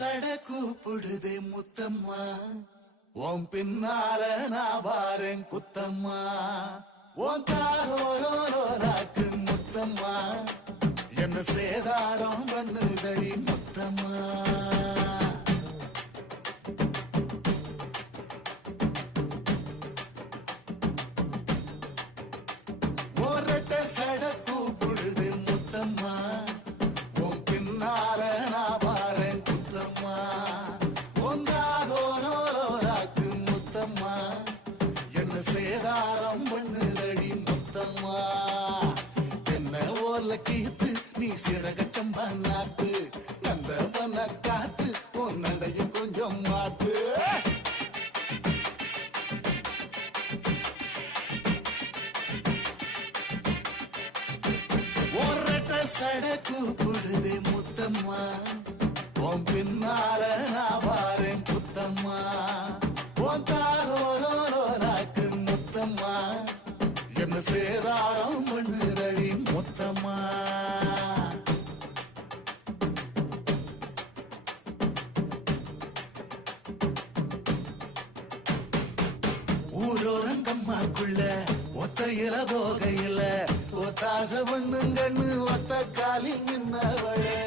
சட கூப்பிடுதே முத்தம்மா உன் பின்னால நான் வாரேன் குத்தம்மா உன் தாரோரோராக்கு முத்தம்மா என்ன சேதாரம் பண்ணுதடி முத்தம்மா ஒரட்ட சட கூப்பிடுது முத்தம்மா உன் பின்னால நான் வாரேன் குத்தம்மா ஒன்றாகோரோராக்கு முத்தம்மா என்ன சேதாரம் பண்ணுதடி முத்தம்மா என்ன ஓல கீத்து நீ சிறக சம்பா நாத்து நந்தவன காத்து உன் நடையும் கொஞ்சம் மாத்து சட கூப்பிடுதே முத்தம்மா உன் பின்னால நான் வாரேன் புத்தம்மா உன் தாரோரோராக்கு முத்தம்மா என்ன சேதாரம் பண்ணுதடி முத்தம்மா ஊரோரங்கம்மாக்குள்ள ஒத்தையில போகையில ஒத்தாச பண்ணுங்கன்னு ஒத்த காலில் நின்னவளே